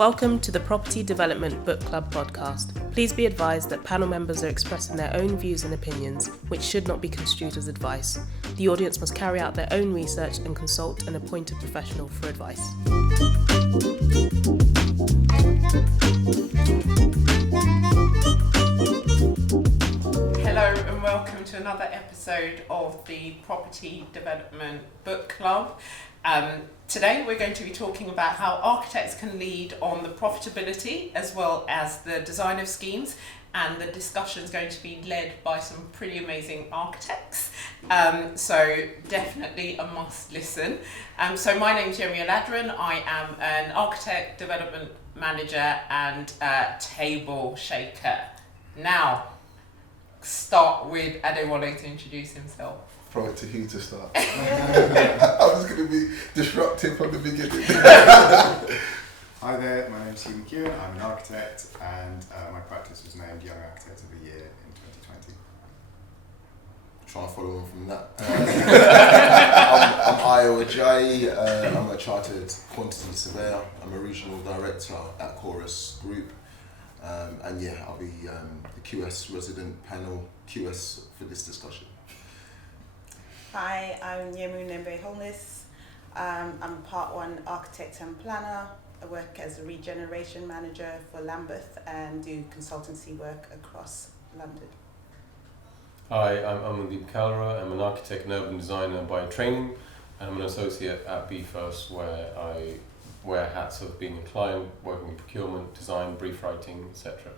Welcome to the Property Development Book Club podcast. Please be advised that panel members are expressing their own views and opinions, which should not be construed as advice. The audience must carry out their own research and consult an appointed professional for advice. Hello and welcome to another episode of the Property Development Book Club. Today we're going to be talking about how architects can lead on the profitability as well as the design of schemes, and the discussion is going to be led by some pretty amazing architects, so definitely a must listen. So my name is YEMI ALADERUN. I am an architect, development manager and table shaker. Now, start with ADEWOLE to introduce himself. Throw it to Hugh to start. I was going to be disruptive from the beginning. Hi there, my name's HUGH. I'm an architect, and my practice was named Young Architect of the Year in 2020. Trying to follow on from that. I'm AJAYI. I'm a chartered quantity surveyor. I'm a regional director at Chorus Group. And yeah, I'll be the QS resident panel QS for this discussion. Hi, I'm NYEMU HOLNESS. I'm part 1 architect and planner. I work as a regeneration manager for Lambeth and do consultancy work across London. Hi, I'm AMANDEEP. I'm an architect and urban designer by training, and I'm an associate at BFirst, where I wear hats of being a client, working in procurement, design, brief writing, etc.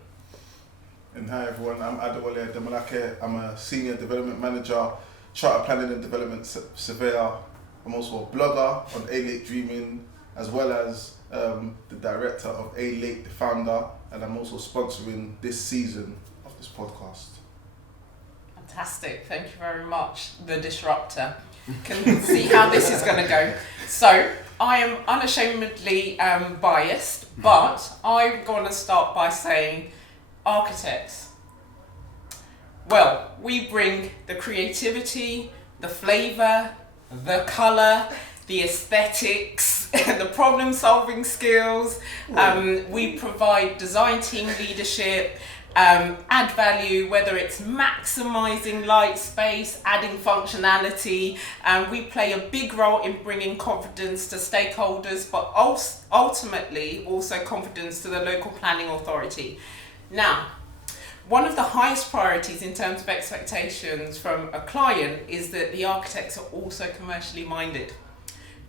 And hi everyone, I'm ADEMOLAKE. I'm a senior development manager, chartered planning and development surveyor. I'm also a blogger on A-Lake Dreaming, as well as the director of A-Lake, the founder, and I'm also sponsoring this season of this podcast. Fantastic, thank you very much, the disruptor. Can see how this is going to go. So, I am unashamedly biased, but I'm going to start by saying architects. Well, we bring the creativity, the flavour, the colour, the aesthetics, the problem-solving skills. We provide design team leadership, add value, whether it's maximising light space, adding functionality. We play a big role in bringing confidence to stakeholders, but ultimately also confidence to the local planning authority. Now, one of the highest priorities in terms of expectations from a client is that the architects are also commercially minded.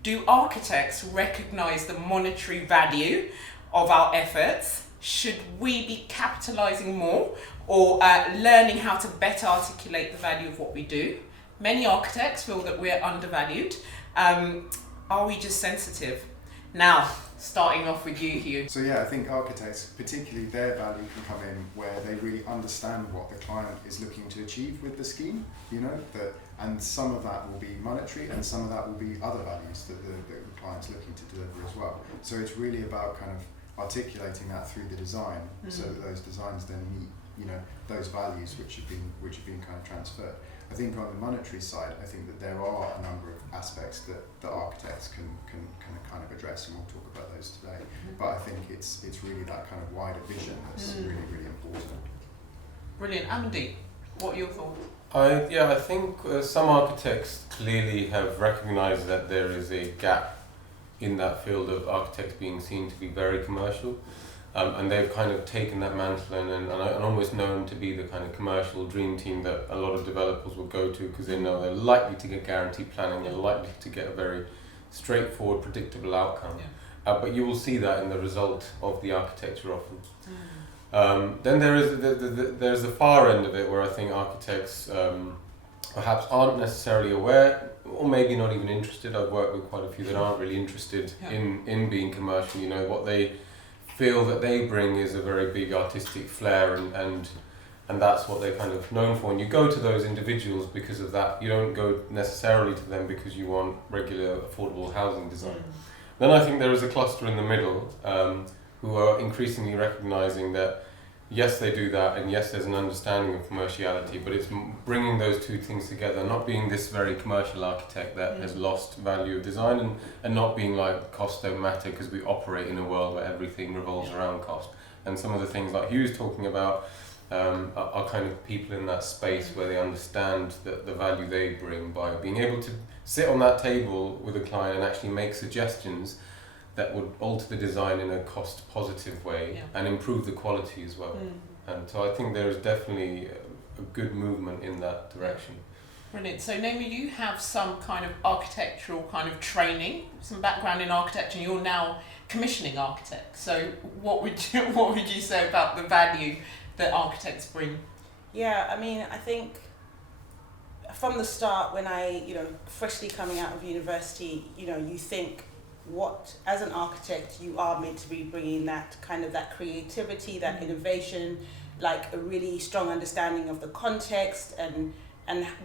Do architects recognise the monetary value of our efforts? Should we be capitalising more or learning how to better articulate the value of what we do? Many architects feel that we're undervalued. Are we just sensitive? Now, starting off with you, Hugh. So yeah, I think architects, particularly their value can come in where they really understand what the client is looking to achieve with the scheme, and some of that will be monetary and some of that will be other values that the client's looking to deliver as well. So it's really about kind of articulating that through the design, so that those designs then meet those values which have been kind of transferred. I think on the monetary side, I think that there are a number of aspects that the architects can kind of address, and we'll talk about those today. But I think it's really that kind of wider vision that's really, really important. Brilliant. AMANDEEP, what are your thoughts? I think some architects clearly have recognised that there is a gap in that field of architects being seen to be very commercial. And they've kind of taken that mantle and almost known to be the kind of commercial dream team that a lot of developers will go to, because they know they're likely to get guaranteed planning, they're likely to get a very straightforward, predictable outcome. Yeah. But you will see that in the result of the architecture often. Then there's the far end of it, where I think architects perhaps aren't necessarily aware, or maybe not even interested. I've worked with quite a few that aren't really interested in being commercial. What they feel that they bring is a very big artistic flair, and that's what they're kind of known for. And you go to those individuals because of that. You don't go necessarily to them because you want regular affordable housing design. Then I think there is a cluster in the middle who are increasingly recognising that yes, they do that, and yes, there's an understanding of commerciality, but it's bringing those two things together, not being this very commercial architect that has lost value of design, and not being like costs don't matter because we operate in a world where everything revolves around cost. And some of the things like Hugh's talking about are kind of people in that space where they understand the value they bring by being able to sit on that table with a client and actually make suggestions that would alter the design in a cost positive way and improve the quality as well. And so I think there is definitely a good movement in that direction. Brilliant. So Naomi, you have some kind of architectural kind of training, some background in architecture, and you're now commissioning architects. So what would you say about the value that architects bring? Yeah, I mean, I think from the start, when I, freshly coming out of university, you think what, as an architect, you are meant to be bringing that kind of that creativity, that innovation, like a really strong understanding of the context and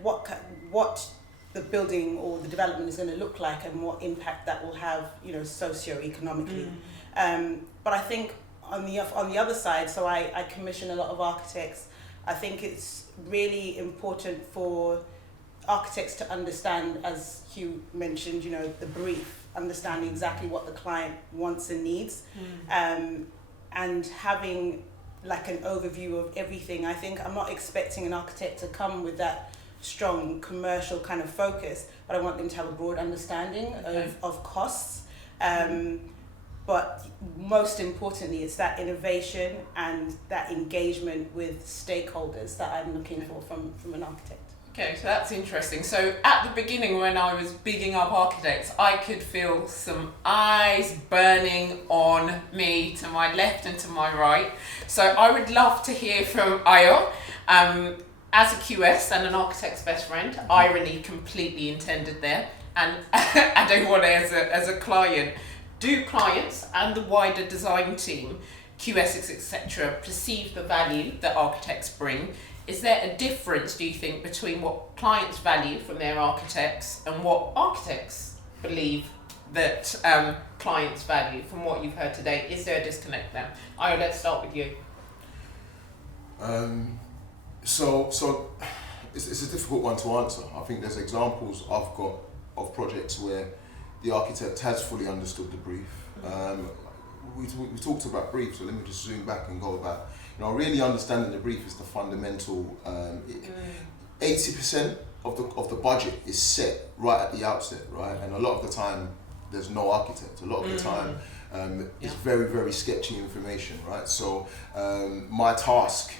what the building or the development is going to look like and what impact that will have, socio-economically. But I think on the other side, so I commission a lot of architects. I think it's really important for architects to understand, as Hugh mentioned, the brief, understanding exactly what the client wants and needs, and having like an overview of everything. I think I'm not expecting an architect to come with that strong commercial kind of focus, but I want them to have a broad understanding of costs. But most importantly, it's that innovation and that engagement with stakeholders that I'm looking for from an architect. Okay, so that's interesting. So at the beginning, when I was bigging up architects, I could feel some eyes burning on me to my left and to my right. So I would love to hear from Ayo. As a QS and an architect's best friend, irony completely intended there, and ADEWOLE as a client. Do clients and the wider design team, QSs, etc., perceive the value that architects bring? Is there a difference, do you think, between what clients value from their architects and what architects believe that clients value from what you've heard today? Is there a disconnect there? Ayo, let's start with you. So it's a difficult one to answer. I think there's examples I've got of projects where the architect has fully understood the brief. We talked about brief, so let me just zoom back and go about, really understanding the brief is the fundamental. 80% of the budget is set right at the outset, right? And a lot of the time, there's no architect. A lot of the time, it's very, very sketchy information, right? So my task,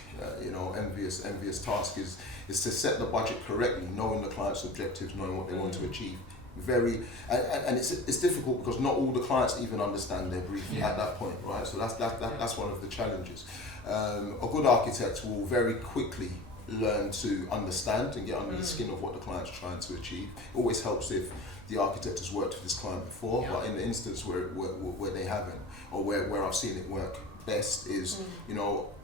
envious task is to set the budget correctly, knowing the client's objectives, knowing what they want to achieve. And it's difficult because not all the clients even understand their brief at that point, right? So that's one of the challenges. A good architect will very quickly learn to understand and get under the skin of what the client's trying to achieve. It always helps if the architect has worked with this client before, but in the instance where they haven't, or where I've seen it work best is,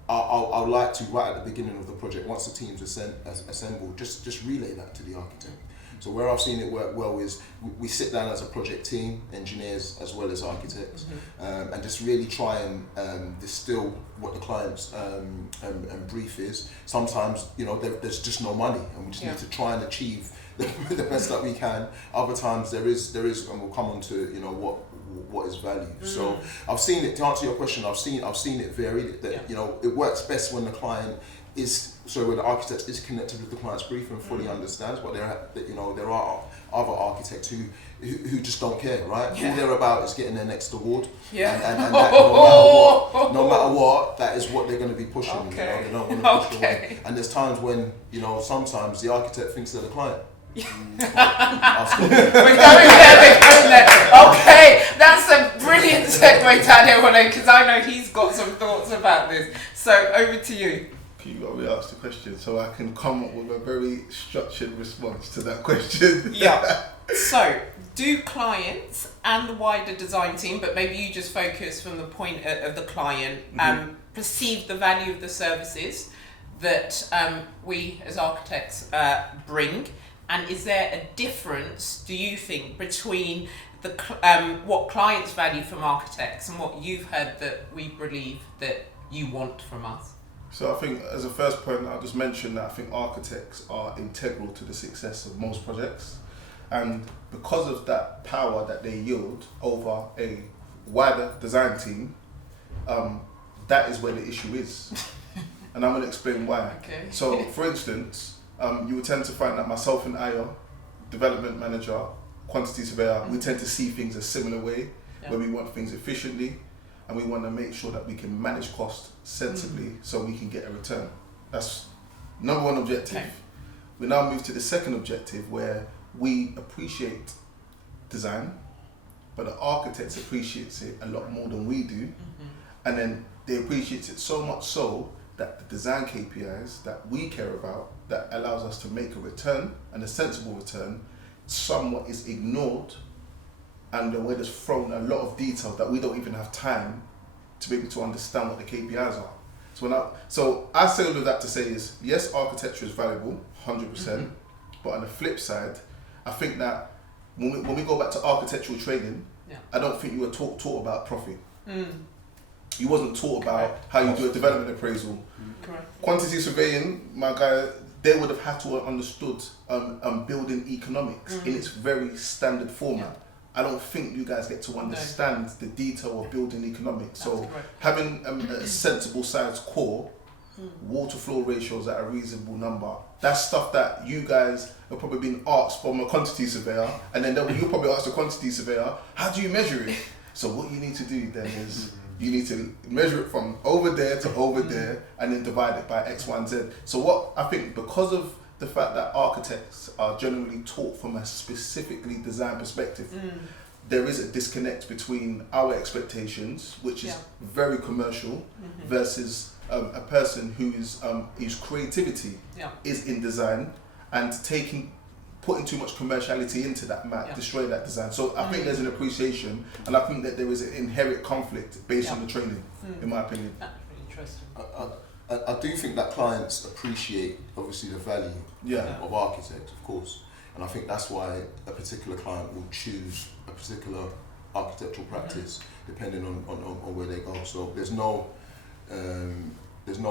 I'd like to, right at the beginning of the project, once the team's assembled, just relay that to the architect. So where I've seen it work well is we sit down as a project team, engineers as well as architects, and just really try and distill what the client's brief is. Sometimes, there's just no money and we just need to try and achieve the best that we can. Other times there is, and we'll come on to, what is value. So I've seen it, to answer your question, I've seen it varied, that, it works best when the client where the architect is connected with the client's brief and fully understands, but there are other architects who just don't care, right? All they're about is getting their next award, and that, no matter what, that is what they're going to be pushing. They don't want to push away. And there's times when sometimes the architect thinks they're the client. We're going there. Okay, that's a brilliant segue to ADEWOLE, because I know he's got some thoughts about this. So over to you. You got me asked the question so I can come up with a very structured response to that question. Yeah. So, do clients and the wider design team, but maybe you just focus from the point of the client, perceive the value of the services that we as architects bring? And is there a difference, do you think, between the what clients value from architects and what you've heard that we believe that you want from us? So I think as a first point, I'll just mention that I think architects are integral to the success of most projects. And because of that power that they yield over a wider design team, that is where the issue is. And I'm going to explain why. Okay. So for instance, you would tend to find that myself and Aya, development manager, quantity surveyor, we tend to see things a similar way, where we want things efficiently and we want to make sure that we can manage cost sensibly so we can get a return. That's number one objective. Okay. We now move to the second objective, where we appreciate design, but the architects appreciates it a lot more than we do. And then they appreciate it so much so that the design KPIs that we care about, that allows us to make a return, and a sensible return, somewhat is ignored, and we're just thrown a lot of detail that we don't even have time to be able to understand what the KPIs are. So I say all of that to say is, yes, architecture is valuable, 100%, but on the flip side, I think that when we go back to architectural training, I don't think you were taught about profit. You wasn't taught about how you do a development appraisal. Quantity surveying, my guy, they would have had to have understood building economics in its very standard format. I don't think you guys get to understand the detail of building economics. So having a sensible size core, water flow ratios at a reasonable number, that's stuff that you guys have probably been asked from a quantity surveyor, and then you'll probably ask the quantity surveyor, how do you measure it? So what you need to do then is, you need to measure it from over there to over there, and then divide it by X, Y, and Z. So what I think, because of the fact that architects are generally taught from a specifically design perspective, there is a disconnect between our expectations, which is very commercial, versus a person whose creativity is in design, and putting too much commerciality into that might destroy that design. So I think there's an appreciation, and I think that there is an inherent conflict based on the training, in my opinion. That's really interesting. I do think that clients appreciate, obviously, the value of architects, of course, and I think that's why a particular client will choose a particular architectural practice depending on where they go. So there's no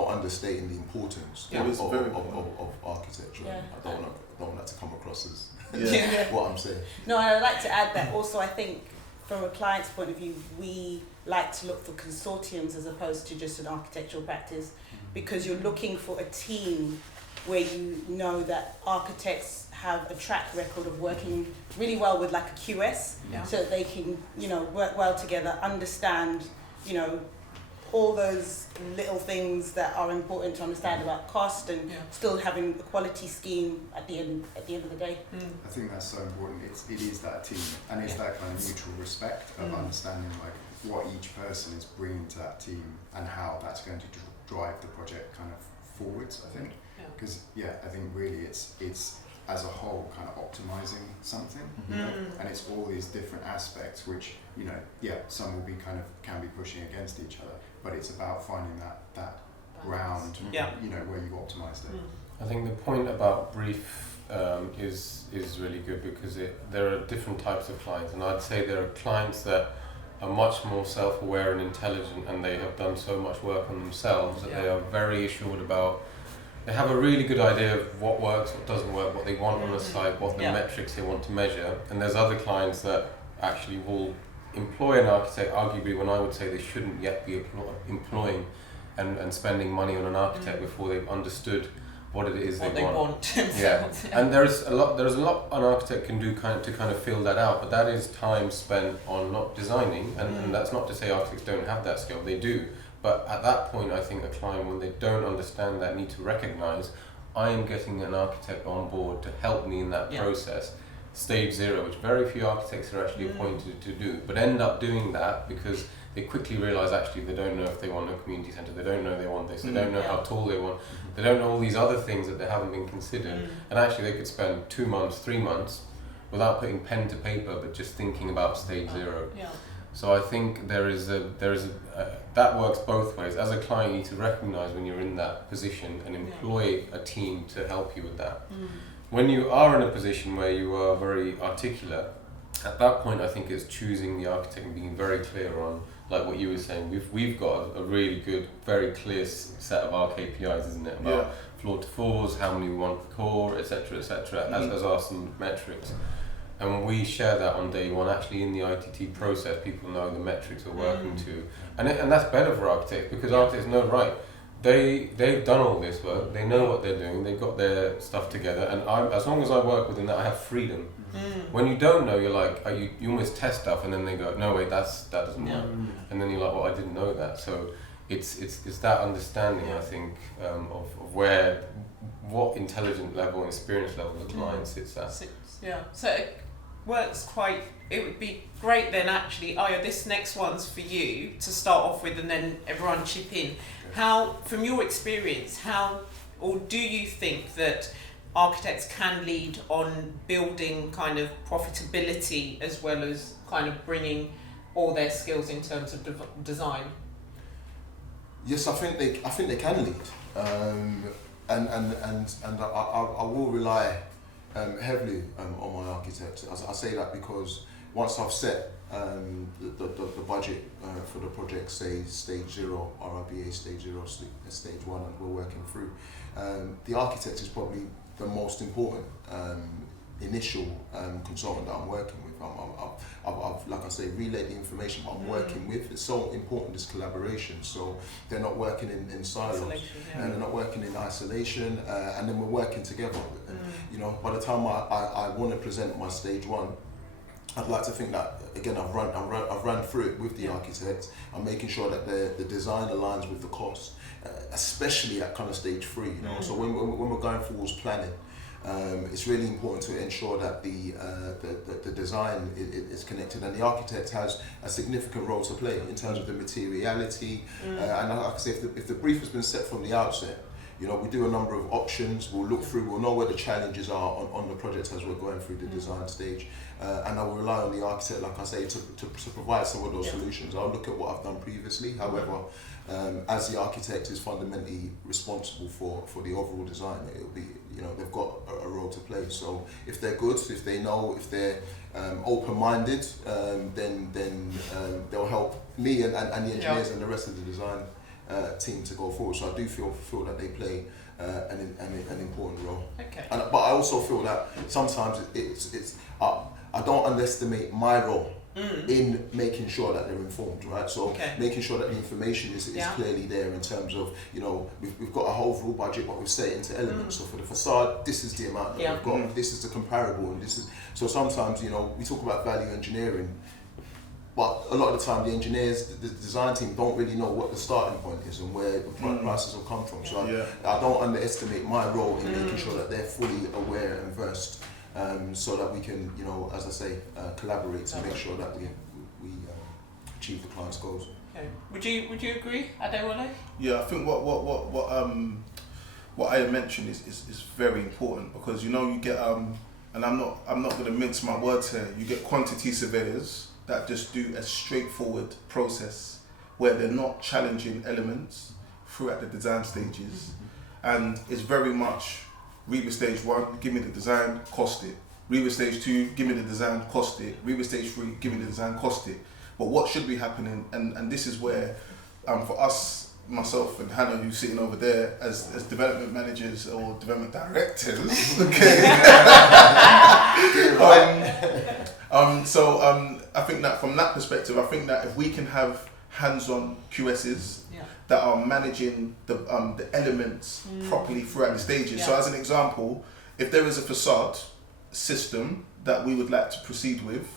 understating the importance of architecture. I don't want that to come across as what I'm saying. No, and I'd like to add that also, I think from a client's point of view, we like to look for consortiums as opposed to just an architectural practice, because you're looking for a team where you know that architects have a track record of working really well with like a QS, so that they can, work well together, understand, all those little things that are important to understand about cost, and still having a quality scheme at the end of the day. I think that's so important. It is that team, and it's that kind of mutual respect of understanding like what each person is bringing to that team and how that's going to drive the project kind of forwards. I think because I think really it's as a whole kind of optimizing something, and it's all these different aspects which some will be can be pushing against each other, but it's about finding that ground where you've optimized it. I think the point about brief is really good, because there are different types of clients, and I'd say there are clients that are much more self-aware and intelligent, and they have done so much work on themselves that they are very assured about. They have a really good idea of what works, what doesn't work, what they want on the site, what the metrics they want to measure. And there's other clients that actually will employ an architect, arguably when I would say they shouldn't yet be employing and spending money on an architect before they've understood what it is they want. And there's a lot an architect can do to kind of fill that out, but that is time spent on not designing, and that's not to say architects don't have that skill, they do. But at that point, I think a client, when they don't understand that, need to recognise, I am getting an architect on board to help me in that process. Stage 0, which very few architects are actually appointed to do, but end up doing that because they quickly realise actually they don't know if they want a community centre, they don't know they want this, they don't know how tall they want, they don't know all these other things that they haven't been considered, and actually they could spend 2 months, 3 months without putting pen to paper, but just thinking about stage 0. So I think there is that works both ways. As a client, you need to recognise when you're in that position and employ a team to help you with that. When you are in a position where you are very articulate, at that point I think it's choosing the architect and being very clear on like what you were saying, we've got a really good, very clear set of our KPIs, isn't it? About floor to fours, how many we want per core, etc., as are some metrics. And when we share that on day one, actually in the ITT process, people know the metrics we're working to, and that's better for architects, because architects know, right, they've done all this work, they know what they're doing, they've got their stuff together, and as long as I work within that, I have freedom. When you don't know, you're like, you almost test stuff, and then they go, no wait, that doesn't work, and then you're like, well, I didn't know that. So it's that understanding, I think, of what intelligent level and experience level the client sits at. So it works it would be great then actually, this next one's for you to start off with, and then everyone chip in. How, from your experience, or do you think that architects can lead on building kind of profitability as well as kind of bringing all their skills in terms of design? Yes, I think they can lead, and I will rely heavily on my architects. I say that because once I've set the budget for the project, say stage 0, RIBA stage 0, stage 1, and we're working through, the architect is probably the most important initial consultant that I'm working with. I've like I say, relayed the information I'm working with. It's so important, this collaboration. So they're not working in silos, and they're not working in isolation, and then we're working together. You know, by the time I want to present my stage 1, I'd like to think that, again, I've run through it with the architect. I'm making sure that the design aligns with the cost, especially at kind of stage 3. You know, so when we're going towards planning, it's really important to ensure that the design is connected, and the architect has a significant role to play in terms of the materiality. And like I say, if the brief has been set from the outset, you know, we do a number of options, we'll look through, we'll know where the challenges are on the project as we're going through the design stage. And I will rely on the architect, like I say, to provide some of those solutions. I'll look at what I've done previously. However, as the architect is fundamentally responsible for the overall design, it'll be, you know, they've got a role to play. So if they're good, if they know, if they're open-minded, then they'll help me and the engineers and the rest of the design team to go forward. So I do feel that they play an important role. Okay. But I also feel that sometimes I don't underestimate my role in making sure that they're informed, right? So making sure that the information is clearly there in terms of, you know, we've got a whole overall budget, but we've set it into elements. So for the facade, this is the amount that we've got, this is the comparable, and this is, so sometimes, you know, we talk about value engineering, but a lot of the time the engineers, the design team don't really know what the starting point is and where the prices will come from. So I don't underestimate my role in making sure that they're fully aware and versed, so that we can, you know, as I say, collaborate to make sure that we achieve the client's goals. Okay. Would you agree, Adewole? Yeah, I think what I mentioned is very important, because, you know, you get and I'm not going to mince my words here. You get quantity surveyors that just do a straightforward process where they're not challenging elements throughout the design stages, and it's very much RIBA stage 1, give me the design, cost it. RIBA stage 2, give me the design, cost it. RIBA stage 3, give me the design, cost it. But what should be happening, and this is where, for us, myself and Hannah, who's sitting over there as development managers or development directors, okay. I think that from that perspective, I think that if we can have hands-on QSs that are managing the elements properly throughout the stages. So as an example, if there is a facade system that we would like to proceed with,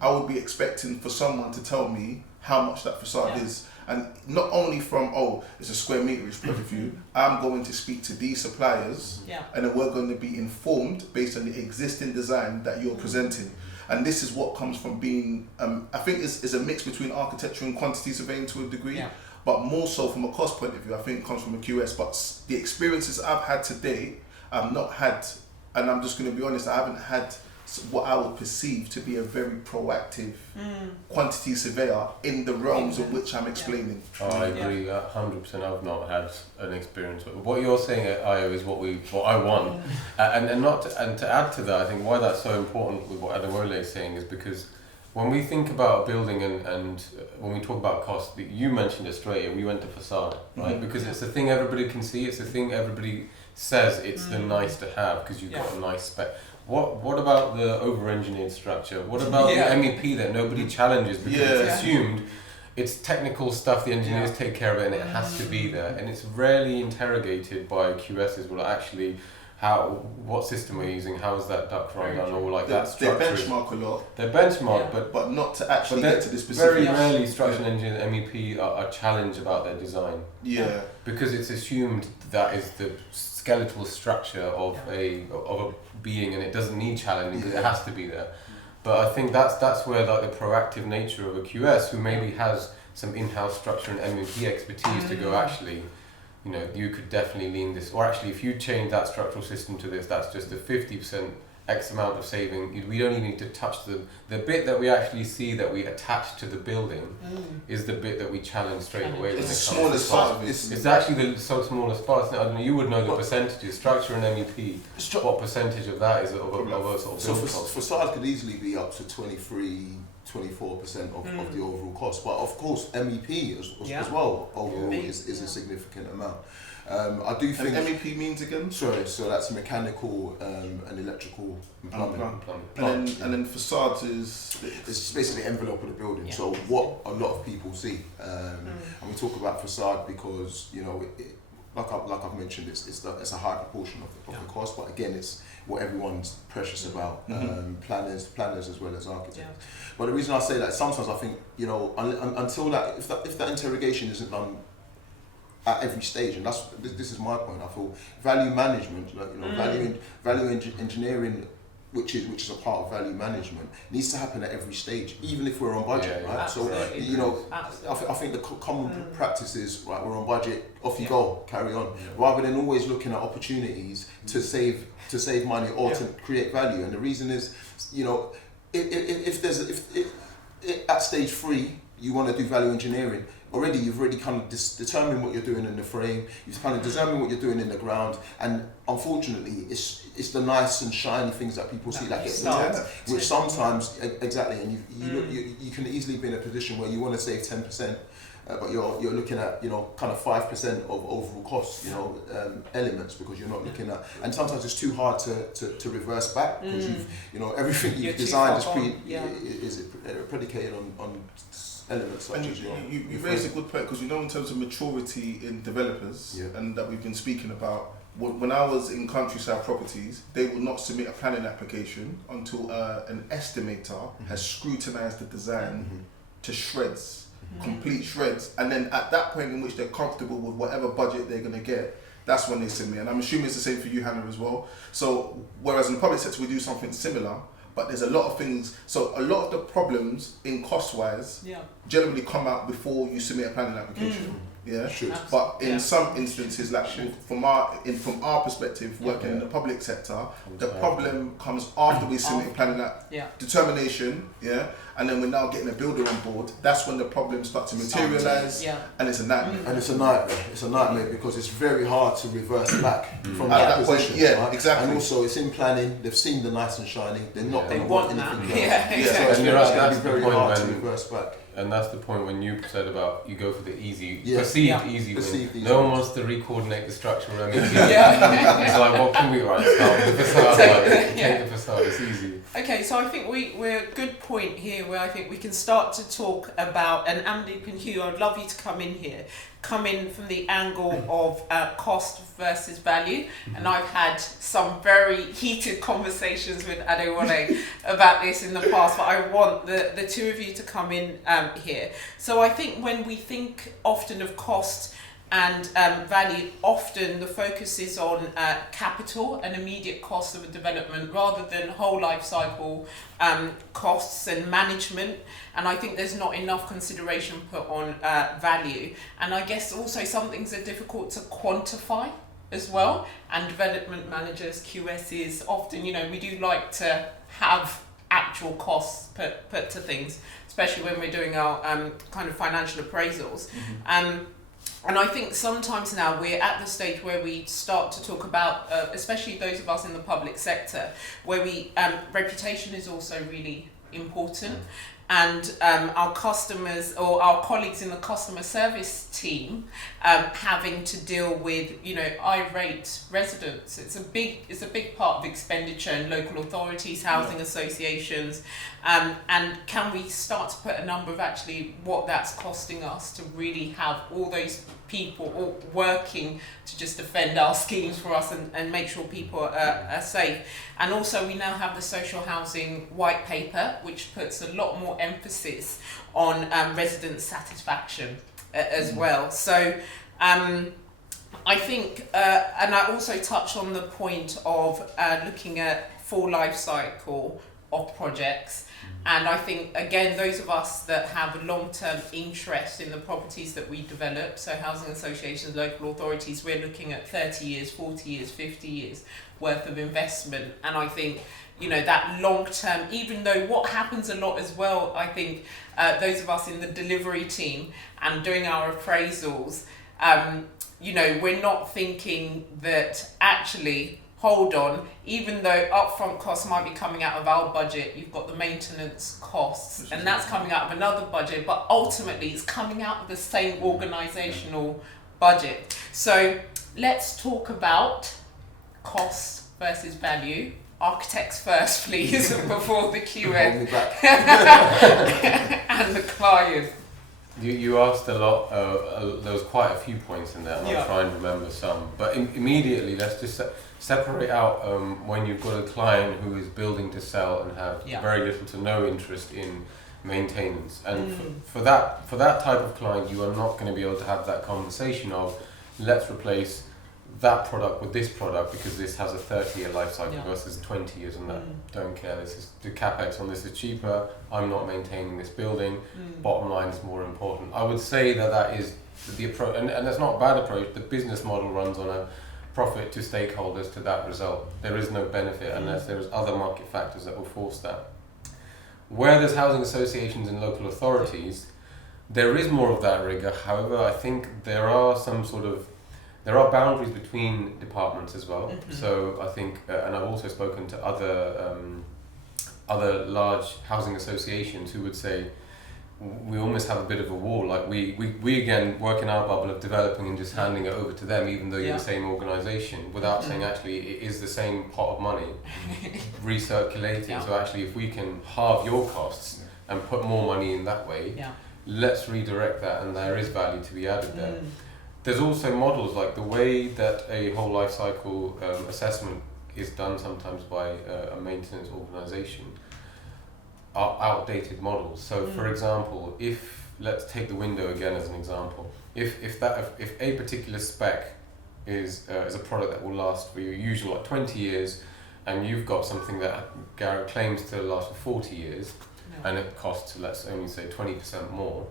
I would be expecting for someone to tell me how much that facade is. And not only from, it's a square meterage point of view, I'm going to speak to these suppliers, and then we're going to be informed based on the existing design that you're presenting. And this is what comes from being, I think it's a mix between architecture and quantity surveying to a degree, but more so from a cost point of view, I think it comes from a QS. But the experiences I've had to date, I've not had, and I'm just going to be honest, I haven't had what I would perceive to be a very proactive quantity surveyor in the realms of which I'm explaining. I agree 100%. I've not had an experience. What you're saying at IO is what I want, and to add to that, I think why that's so important with what Adewole is saying is because when we think about a building and when we talk about cost, you mentioned it straight away, we went to facade, right? Because it's the thing everybody can see, it's the thing everybody says it's the nice to have because you've got a nice spec. What about the over-engineered structure? What about the MEP that nobody challenges because it's assumed it's technical stuff, the engineers take care of it and it has to be there, and it's rarely interrogated by QSs. Well, actually, what system are you using? How is that duct run done? Or like that structure. They benchmark a lot. They benchmark, but not to actually get to the specific. Very rarely, structural engineers and MEP are challenged about their design. Yeah. Because it's assumed that is the skeletal structure of a being, and it doesn't need challenging because it has to be there. But I think that's where like the proactive nature of a QS who maybe has some in-house structure and MEP expertise to go, actually, you know, you could definitely lean this, or actually if you change that structural system to this, that's just a 50% X amount of saving. We don't even need to touch the bit that we actually see that we attach to the building is the bit that we challenge straight away. It's the smallest part of it. It's actually the smallest part. I don't know, you would know the percentages, structure and MEP, what percentage of that is of a sort of so build cost. facade could easily be up to 24% of the overall cost, but of course MEP as well overall is a significant amount. I do think MEP means again. Sorry, so that's mechanical and electrical and plumbing. And then facades is it's basically the envelope of the building. So what a lot of people see, and we talk about facade because like I've mentioned, it's a high proportion of the cost, but again it's what everyone's precious about, planners as well as architects. But the reason I say that, sometimes I think until that, if that interrogation isn't done at every stage, and this is my point. I feel value management, value engineering, which is a part of value management, needs to happen at every stage, even if we're on budget, right? Absolutely. So I think the common practice is, right, we're on budget, off you go, carry on, rather than always looking at opportunities to save money or to create value. And the reason is, if at stage 3 you want to do value engineering, you've already kind of determined what you're doing in the frame, you've kind of determined what you're doing in the ground, and unfortunately it's the nice and shiny things that people see that get lost, which sometimes, and you can easily be in a position where you want to save 10%, but you're looking at kind of 5% of overall costs, elements, because you're not looking at, and sometimes it's too hard to reverse back because everything you've designed is predicated on elements such as you raised a good point, because in terms of maturity in developers, and that we've been speaking about, when I was in countryside properties, they will not submit a planning application until an estimator has scrutinised the design to shreds, complete shreds, and then at that point in which they're comfortable with whatever budget they're going to get, that's when they submit. And I'm assuming it's the same for you, Hannah, as well. So whereas in the public sector we do something similar, but there's a lot of things, so a lot of the problems in cost-wise generally come out before you submit a planning application. But in some instances, like from our perspective, working in the public sector, the problem comes after we submit planning determination, and then we're now getting a builder on board. That's when the problems start to materialise, and it's a nightmare. And it's a nightmare because it's very hard to reverse back from that position. point. Right? Exactly. And also, it's in planning. They've seen the nice and shiny. They're not going to want anything else. Exactly. So it's going to be very hard to reverse back. And that's the point when you said about you go for the perceived easy win. No one wants to re-coordinate the structure. It's like, what can we start with the facade? Take the facade, it's easy. Okay, so I think we're a good point here where I think we can start to talk about, and AMANDEEP and Hugh, I'd love you to come in from the angle of cost versus value. And I've had some very heated conversations with ADEWOLE about this in the past, but I want the two of you to come in here. So I think when we think often of cost and value, often the focus is on capital and immediate cost of a development rather than whole life cycle costs and management. And I think there's not enough consideration put on value. And I guess also some things are difficult to quantify as well. And development managers, QSs, often, we do like to have actual costs put to things, especially when we're doing our kind of financial appraisals. And I think sometimes now we're at the stage where we start to talk about, especially those of us in the public sector, where reputation is also really important. and our customers or our colleagues in the customer service team having to deal with, you know, irate residents. It's a big part of expenditure in local authorities, housing associations, and can we start to put a number of actually what that's costing us to really have all those people all working to just defend our schemes for us and make sure people are safe. And also we now have the social housing white paper, which puts a lot more emphasis on resident satisfaction as well. So I think, and I also touch on the point of looking at full life cycle of projects. And I think, again, those of us that have a long-term interest in the properties that we develop, so housing associations, local authorities, we're looking at 30 years, 40 years, 50 years worth of investment. And I think, you know, that long-term, even though what happens a lot as well, I think those of us in the delivery team and doing our appraisals, you know, we're not thinking that actually, hold on, even though upfront costs might be coming out of our budget, you've got the maintenance costs, and that's coming out of another budget, but ultimately it's coming out of the same organisational budget. So let's talk about cost versus value. Architects first, please, before the QA and the client. You asked a lot, there was quite a few points in there, and I'll try and remember some. But immediately, let's just separate out when you've got a client who is building to sell and have very little to no interest in maintenance. And for that type of client, you are not going to be able to have that conversation of, let's replace that product with this product because this has a 30-year life cycle versus 20 years, and that don't care. This is the capex on this is cheaper. I'm not maintaining this building. Bottom line is more important. I would say that is the approach, and that's not a bad approach. The business model runs on a profit to stakeholders to that result. There is no benefit unless there is other market factors that will force that. Where there's housing associations and local authorities, there is more of that rigor. However, I think there are boundaries between departments as well. So I think, and I've also spoken to other large housing associations who would say we almost have a bit of a wall. Like we again work in our bubble of developing and just handing it over to them, even though you're the same organisation, without saying actually it is the same pot of money recirculating. So actually, if we can halve your costs and put more money in that way, let's redirect that, and there is value to be added there. There's also models like the way that a whole life cycle assessment is done sometimes by a maintenance organisation are outdated models. So for example, let's take the window again as an example. If a particular spec is a product that will last for your usual like 20 years, and you've got something that claims to last for 40 years, and it costs, let's only say 20% more,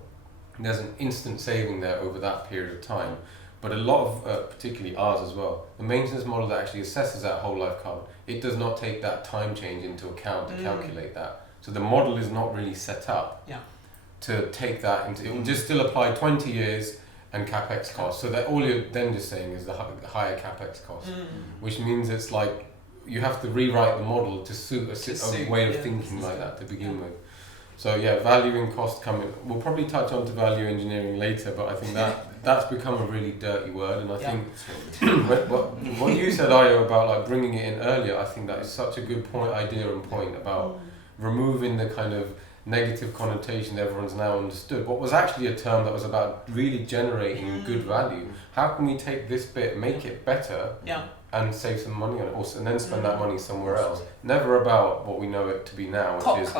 there's an instant saving there over that period of time. But a lot of, particularly ours as well, the maintenance model that actually assesses that whole life carbon, it does not take that time change into account to calculate that. So the model is not really set up to take that into, it will just still apply 20 years and capex costs. So that all you're then just saying is the higher capex cost, which means it's like you have to rewrite the model to suit a way of thinking like that to begin with. So value and cost coming. We'll probably touch on to value engineering later, but I think that's become a really dirty word. And I think what you said, Ayo, about like bringing it in earlier, I think that is such a good idea and point about removing the kind of negative connotation everyone's now understood. What was actually a term that was about really generating good value. How can we take this bit, make it better, and save some money on it, also, and then spend that money somewhere else? Never about what we know it to be now, which is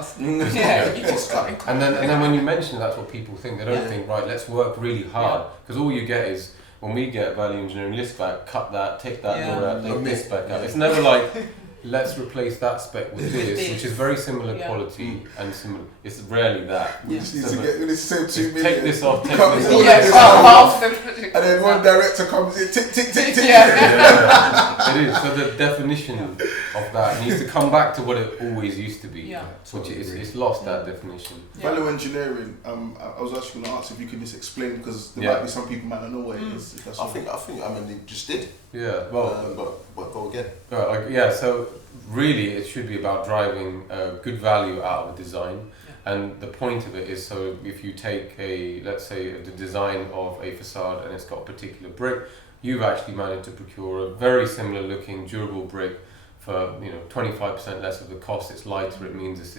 and then when you mention that's what people think. They don't think, right, let's work really hard, because all you get is, when we get value engineering list back, cut that, take that, go out, take this back out. It's never like, let's replace that spec with this, which is very similar quality and similar. It's rarely that. We just need to get, we need to save 2 million. Take this off, take cut this this off. and then one director comes in, tick, tick, tick, tick. It is. So the definition of that needs to come back to what it always used to be, which is it's lost that definition. Value engineering. I was actually going to ask if you could just explain, because there might be some people might not know what it is. If that's I think AMANDEEP just did. Yeah. Well, but go again. So really, it should be about driving good value out of a design. And the point of it is, so if you take let's say the design of a facade and it's got a particular brick, you've actually managed to procure a very similar looking durable brick for 25% less of the cost. It's lighter. It means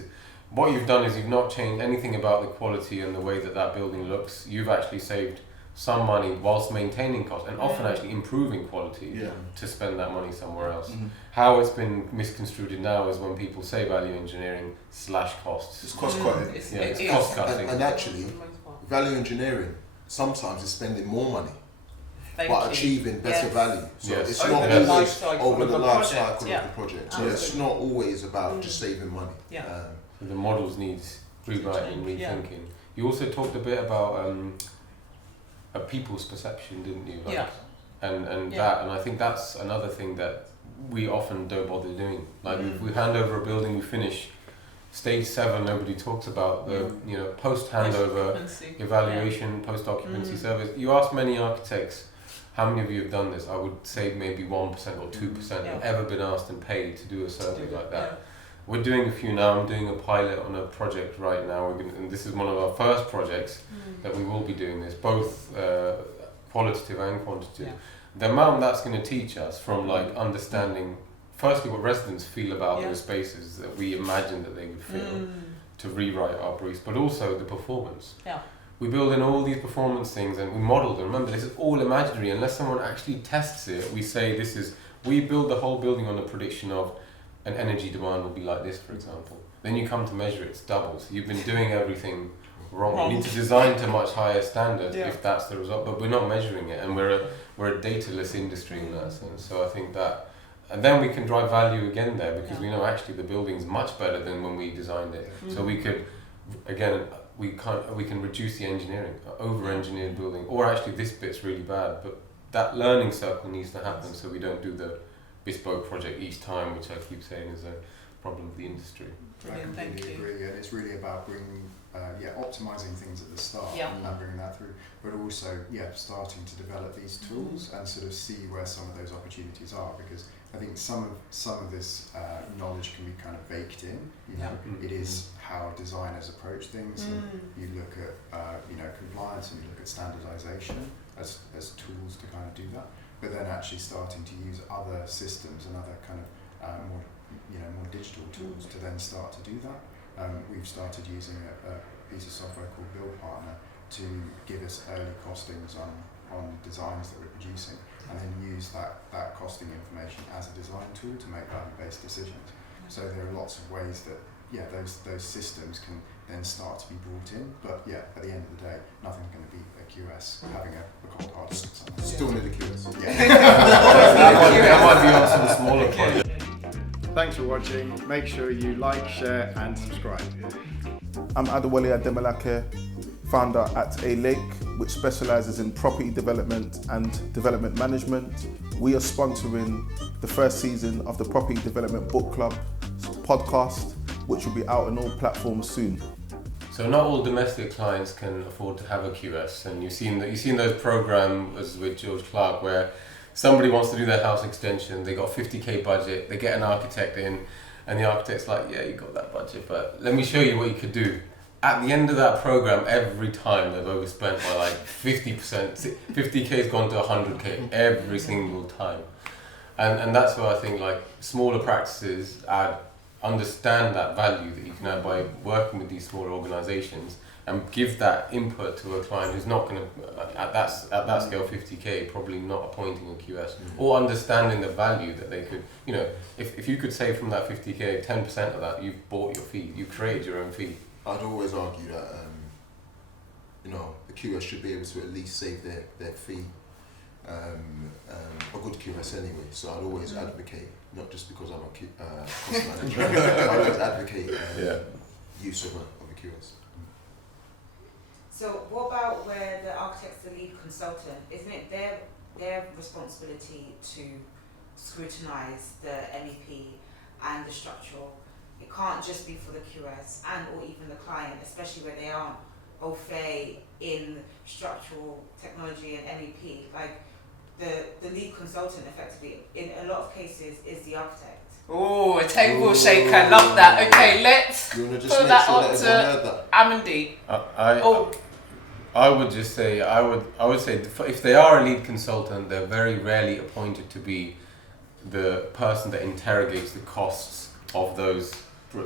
what you've done is you've not changed anything about the quality and the way that building looks. You've actually saved some money whilst maintaining cost and often actually improving quality to spend that money somewhere else. How it's been misconstrued now is when people say value engineering / costs. It's cost cutting. It's cost cutting. And actually, value engineering sometimes is spending more money but achieving better value. So it's not always over the life cycle of the project. So it's not always about just saving money. The models needs rewriting, rethinking. You also talked a bit about a people's perception, didn't you? And I think that's another thing that we often don't bother doing. Like if we hand over a building, we finish stage 7. Nobody talks about the post handover evaluation, post occupancy service. You ask many architects, how many of you have done this? I would say maybe 1% or 2% have ever been asked and paid to do a survey like that. We're doing a few now. I'm doing a pilot on a project right now. And this is one of our first projects that we will be doing this, both qualitative and quantitative. The amount that's going to teach us from understanding, firstly, what residents feel about those spaces that we imagine that they would feel to rewrite our briefs, but also the performance. We build in all these performance things and we model them. Remember, this is all imaginary. Unless someone actually tests it, we say we build the whole building on the prediction of an energy demand will be like this, for example. Then you come to measure it, it's double. So you've been doing everything wrong. You need to design to much higher standard if that's the result, but we're not measuring it, and we're a dataless industry in that sense. So I think that, and then we can drive value again there, because we know actually the building's much better than when we designed it. So we could, again, we can reduce the engineering, over-engineered building, or actually this bit's really bad, but that learning circle needs to happen so we don't do the bespoke project each time, which I keep saying is a problem of the industry. Brilliant, I completely agree, and it's really about bringing, optimizing things at the start and bringing that through, but also, starting to develop these tools and sort of see where some of those opportunities are, because I think some of this knowledge can be kind of baked in. It is how designers approach things, and you look at compliance and you look at standardization as tools to kind of do that. But then actually starting to use other systems and other kind of more digital tools to then start to do that. We've started using a piece of software called Build Partner to give us early costings on designs that we're producing, and then use that costing information as a design tool to make value-based decisions. So there are lots of ways that those systems can then start to be brought in, but at the end of the day, nothing's going to beat a QS having a cold hard look at something. Still need a QS. That might be on some smaller projects. Thanks for watching. Make sure you like, share and subscribe. I'm ADEMOLAKE, founder at ALADERUN, which specialises in property development and development management. We are sponsoring the first season of the Property Development Book Club podcast, which will be out on all platforms soon. So not all domestic clients can afford to have a QS, and you've seen those programs with George Clark where somebody wants to do their house extension, they got a 50k budget, they get an architect in, and the architect's like, yeah, you got that budget, but let me show you what you could do. At the end of that program, every time they've overspent by like 50%, 50k's gone to 100k every single time. And that's why I think smaller practices understand that value that you can add by working with these smaller organisations and give that input to a client who's not going to, at that scale, 50k, probably not appointing a QS, or understanding the value that they could, if you could save from that 50k, 10% of that, you've bought your fee, you created your own fee. I'd always argue that, the QS should be able to at least save their fee, a good QS anyway, so I'd always advocate, not just because I'm a cost manager, I'd always advocate use of a QS. So what about where the architect's the lead consultant? Isn't it their responsibility to scrutinise the MEP and the structural? It can't just be for the QS and or even the client, especially where they aren't au fait in structural technology and MEP. the lead consultant effectively in a lot of cases is the architect. Oh, a table shaker, love that. Okay, let's You want to put just make that sure on that everyone heard to that? Amandeep. I would just say I would say if they are a lead consultant, they're very rarely appointed to be the person that interrogates the costs of those.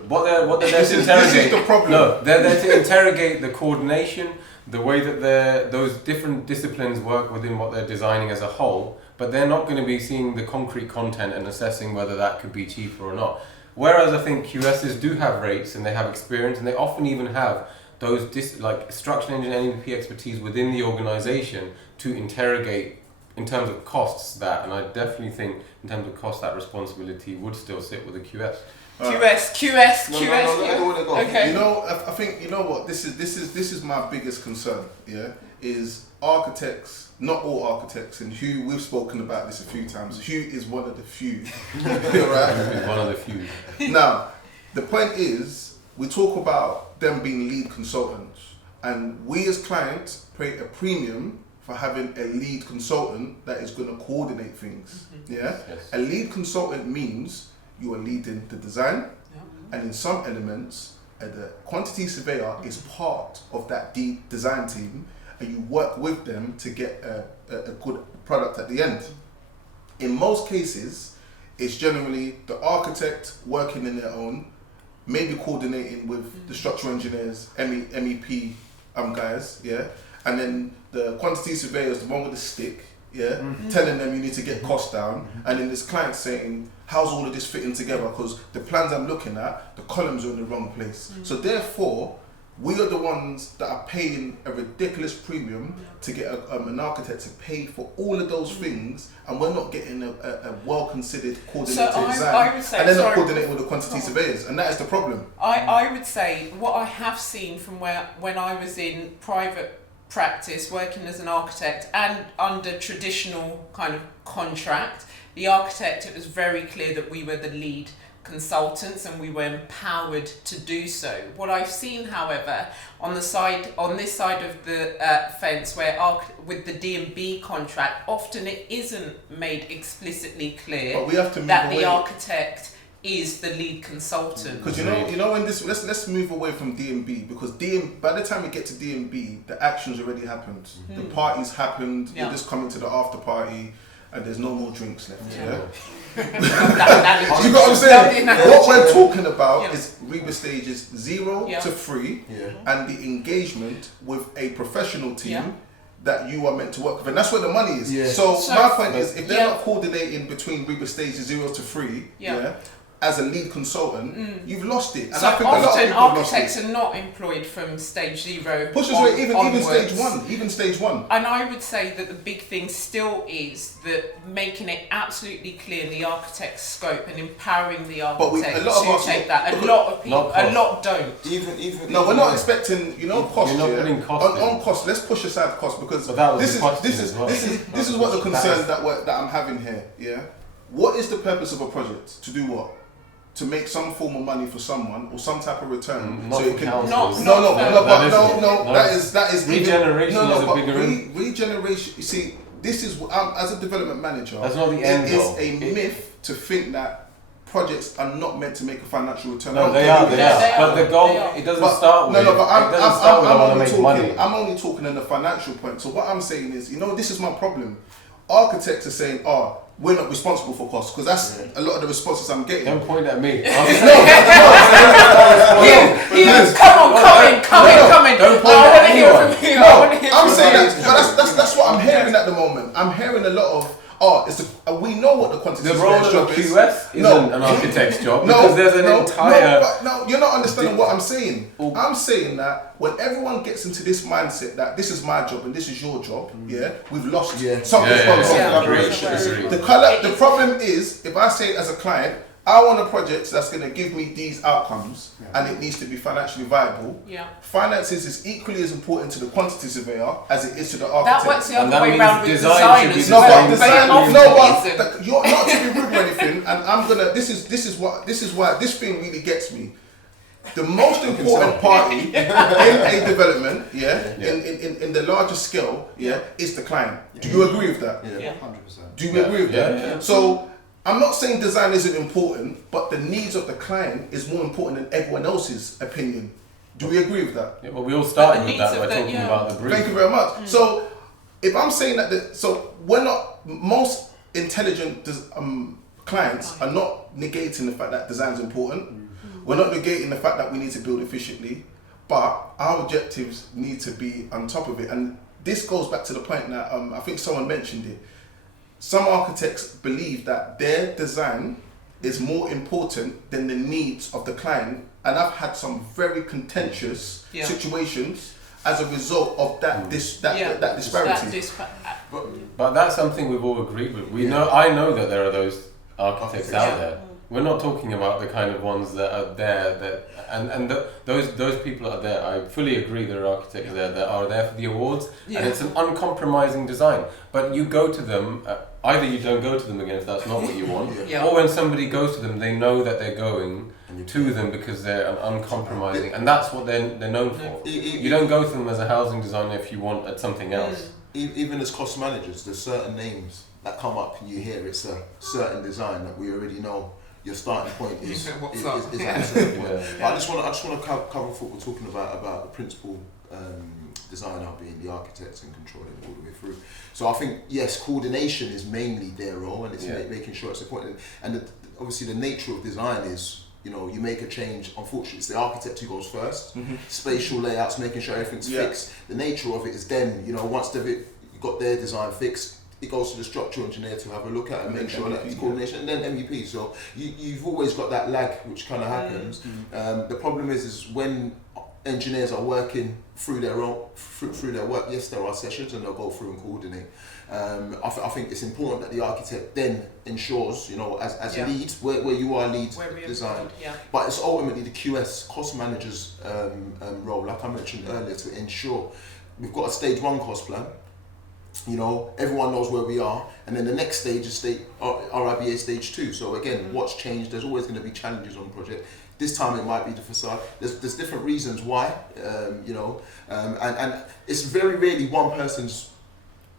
What they're there to interrogate. This is the problem. No, they're there to interrogate the coordination, the way that those different disciplines work within what they're designing as a whole. But they're not going to be seeing the concrete content and assessing whether that could be cheaper or not. Whereas I think QSs do have rates and they have experience and they often even have those like structural engineering and MEP expertise within the organisation to interrogate in terms of costs that. And I definitely think in terms of cost that responsibility would still sit with the QS. QS. Okay. You know, I think you know what this is my biggest concern. Yeah, is architects. Not all architects, and HUGH, we've spoken about this a few times. HUGH is one of the few. Right? One of the few. Now, the point is, we talk about them being lead consultants, and we as clients pay a premium for having a lead consultant that is going to coordinate things. Yeah, Yes. a lead consultant means you are leading the design, and in some elements, the quantity surveyor is part of that design team, and you work with them to get a good product at the end. In most cases, it's generally the architect working in their own, maybe coordinating with the structural engineers, MEP guys, yeah, and then the quantity surveyors, the one with the stick, yeah, telling them you need to get costs down, and then this client saying, how's all of this fitting together? Because the plans I'm looking at, the columns are in the wrong place. So therefore, we are the ones that are paying a ridiculous premium to get an architect to pay for all of those things, and we're not getting a well-considered coordinated design. I would say, and then not coordinating with the quantity surveyors, and that is the problem. I would say what I have seen from when I was in private practice working as an architect and under traditional kind of contract, the architect, it was very clear that we were the lead consultants and we were empowered to do so. What I've seen, however, on this side of the fence, where with the D&B contract, often it isn't made explicitly clear But we have to move that away. the architect is the lead consultant. Because you know when this let's move away from D&B, because by the time we get to D&B, the action's already happened. The party's happened. You're just coming to the after party, and there's no more drinks left. Yeah. Do you know what I'm saying? What we're talking about is Reba stages 0 to 3, and the engagement with a professional team that you are meant to work with, and that's where the money is. So my point is, if they're not coordinating between Reba stages 0 to 3, as a lead consultant, you've lost it. And so I think a lot of often people have lost architects it. are not employed from stage 0. Push us away, even onwards. even stage one. And I would say that the big thing still is that making it absolutely clear the architect's scope and empowering the architect to take that. A lot of people, a lot don't. No, we're not expecting, cost. You're not putting cost on cost. Let's push aside cost, because this is what the concern that I'm having here. Yeah, what is the purpose of a project? To do what? To make some form of money for someone or some type of return, so it can no. That is regeneration is a bigger regeneration. You see, this is as a development manager. That's not the end goal. It is a myth to think that projects are not meant to make a financial return. No, they are. But the goal, it doesn't start with. I'm only talking in the financial point. So what I'm saying is, this is my problem. Architects are saying, we're not responsible for costs, because that's a lot of the responses I'm getting. Don't point at me. Come in. Don't point I want at to hear from you. I'm saying that's what I'm hearing at the moment. I'm hearing a lot of, we know what the quantity The role of job a is. QS isn't an architect's job, because there's an entire... No, you're not understanding what I'm saying. I'm saying that when everyone gets into this mindset that this is my job and this is your job, we've lost some collaboration. The problem is, if I say it as a client, I want a project that's going to give me these outcomes, and it needs to be financially viable. Finances is equally as important to the quantity surveyor as it is to the architect. That works the other way around with design designers. But you're not to be rude or anything. And I'm gonna. This is why this thing really gets me. the most important party in a development, in the larger scale, is the client. Do you agree with that? Yeah, 100%. Do you agree with that? Yeah. So I'm not saying design isn't important, but the needs of the client is more important than everyone else's opinion. Do we agree with that? Yeah, well, we all started with needs that of by talking about the brief. Thank you very much. So if I'm saying that, so we're not, most intelligent clients are not negating the fact that design is important. We're not negating the fact that we need to build efficiently, but our objectives need to be on top of it. And this goes back to the point that I think someone mentioned it. Some architects believe that their design is more important than the needs of the client, and I've had some very contentious situations as a result of that disparity. But that's something we've all agreed with. I know that there are those architects out there. We're not talking about the kind of ones that are there those people are there. I fully agree there are architects there that are there for the awards, and it's an uncompromising design. But you go to them, either you don't go to them again if that's not what you want, or when somebody goes to them, they know that they're going to them because they're uncompromising, and that's what they're known for. You don't go to them as a housing designer if you want something else. Even as cost managers, there's certain names that come up and you hear it's a certain design that we already know. Your starting point is at a certain point. I just want to cover what we're talking about the principal designer being the architect and controlling it all the way through. So I think yes, coordination is mainly their role, and it's making sure it's important. And obviously the nature of design is, you know, you make a change. Unfortunately, it's the architect who goes first. Spatial layouts, making sure everything's fixed. The nature of it is then, you know, once they've got their design fixed, it goes to the structural engineer to have a look at and make sure that it's coordination, and then MEP. So you've always got that lag which kind of happens. The problem is when engineers are working through their work. Yes, there are sessions and they'll go through and coordinate. I think it's important that the architect then ensures, you know, as lead, where you are lead design, but it's ultimately the QS cost manager's role, like I mentioned earlier, to ensure we've got a stage 1 cost plan. You know, everyone knows where we are, and then the next stage is RIBA stage 2. So again, what's changed? There's always going to be challenges on the project. This time it might be the facade. There's different reasons why, you know, and it's very rarely one person's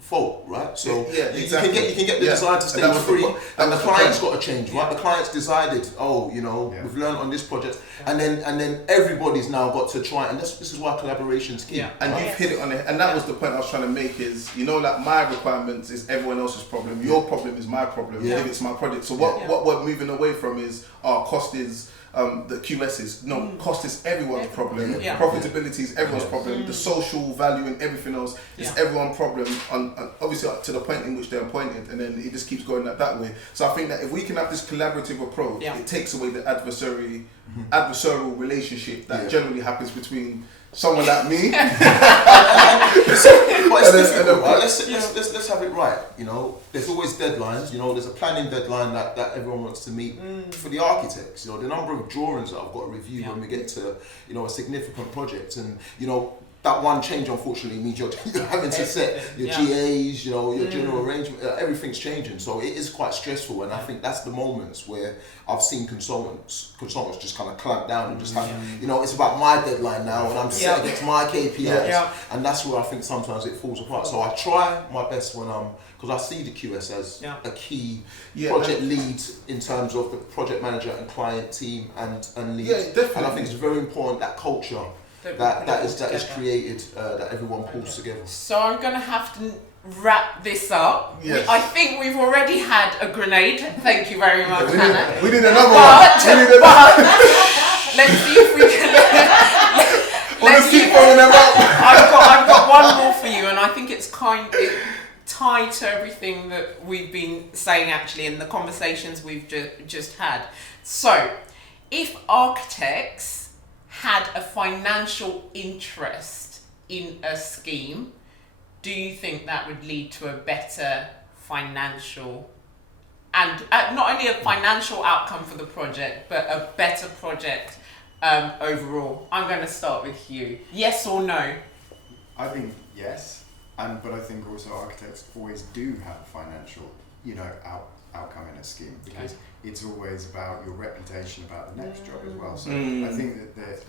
fault, right? So you can get the design to stage 3, and the client's got to change, right? The client's decided, you know, we've learned on this project, and then everybody's now got to try, and this is why collaboration's key. And you've hit it on it, and that was the point I was trying to make is, you know, like my requirements is everyone else's problem, your problem is my problem if it's my project. So what we're moving away from is our cost is the QS's. No, cost is everyone's problem. Profitability is everyone's problem. The social value and everything else is everyone's problem. Obviously, up to the point in which they're appointed, and then it just keeps going that way. So I think that if we can have this collaborative approach, it takes away the adversarial relationship that generally happens between someone like me. But it's difficult, right? Let's have it right. You know, there's always deadlines. You know, there's a planning deadline that everyone wants to meet. For the architects, you know, the number of drawings that I've got to review when we get to, you know, a significant project, and you know, that one change unfortunately means you're having to set your GAs, you know, your general arrangement. Everything's changing, so it is quite stressful. And I think that's the moments where I've seen consultants just kind of clamp down and just have, you know, it's about my deadline now, and I'm set against my KPIs, and that's where I think sometimes it falls apart. So I try my best when because I see the QS as a key project lead in terms of the project manager and client team and lead. Definitely. And I think it's very important that culture that is created, that everyone pulls together. So I'm going to have to wrap this up. I think we've already had a grenade. Thank you very much, Hannah. We need another one. Let's see if we can. Let's keep throwing them up. I've got one more for you, and I think it's tied to everything that we've been saying actually in the conversations we've just had. So, if architects had a financial interest in a scheme, do you think that would lead to a better financial, and not only a financial outcome for the project, but a better project overall? I'm going to start with you. Yes or no? I think yes, but I think also architects always do have financial outcome in a scheme, because it's always about your reputation about the next job as well. So I think that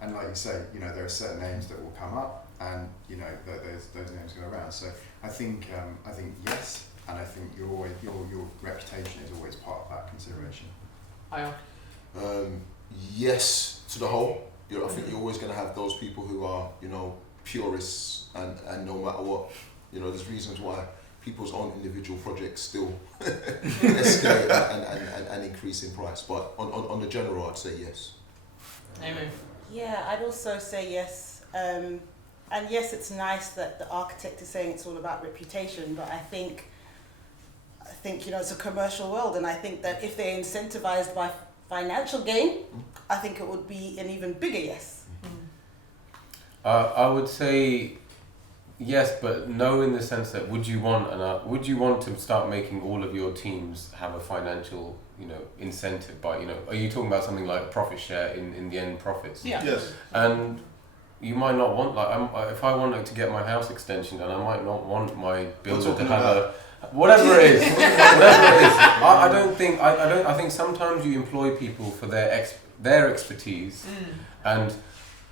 and like you say, there are certain names that will come up, and those names go around. So I think yes, and I think your reputation is always part of that consideration. Yes to the whole. I think you're always going to have those people who are purists, and no matter what, there's reasons why people's own individual projects still escalate and increase in price. But on the general, I'd say yes. Amen. Yeah, I'd also say yes. And yes, it's nice that the architect is saying it's all about reputation, but I think it's a commercial world, and I think that if they're incentivized by financial gain, I think it would be an even bigger yes. I would say yes, but no, in the sense that would you want to start making all of your teams have a financial incentive by are you talking about something like a profit share in the end profits? Yeah. Yes. And you might not want if I wanted to get my house extension done, I might not want my builder to have whatever it is. I think sometimes you employ people for their expertise, and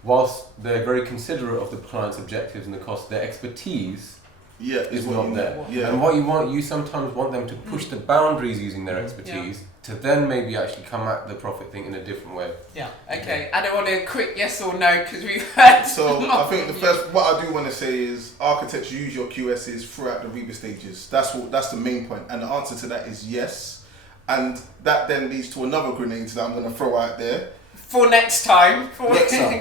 whilst they're very considerate of the client's objectives and the cost, their expertise is not there. Yeah. And what you sometimes want them to push the boundaries using their expertise to then maybe actually come at the profit thing in a different way. Yeah. Okay. I don't want a quick yes or no, because we've had. So I think what I do want to say is architects use your QSs throughout the REBA stages. That's the main point, and the answer to that is yes. And that then leads to another grenade that I'm going to throw out there. For next time. No,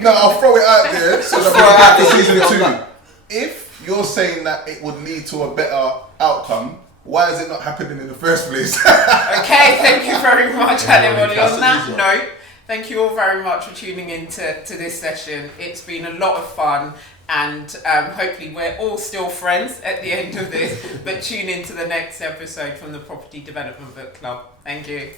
I'll throw it out there so that we get to season 2. If you're saying that it would lead to a better outcome, why is it not happening in the first place? Okay, thank you very much, Adewole. On that note, thank you all very much for tuning in to this session. It's been a lot of fun, and hopefully we're all still friends at the end of this, but tune in to the next episode from the Property Development Book Club. Thank you.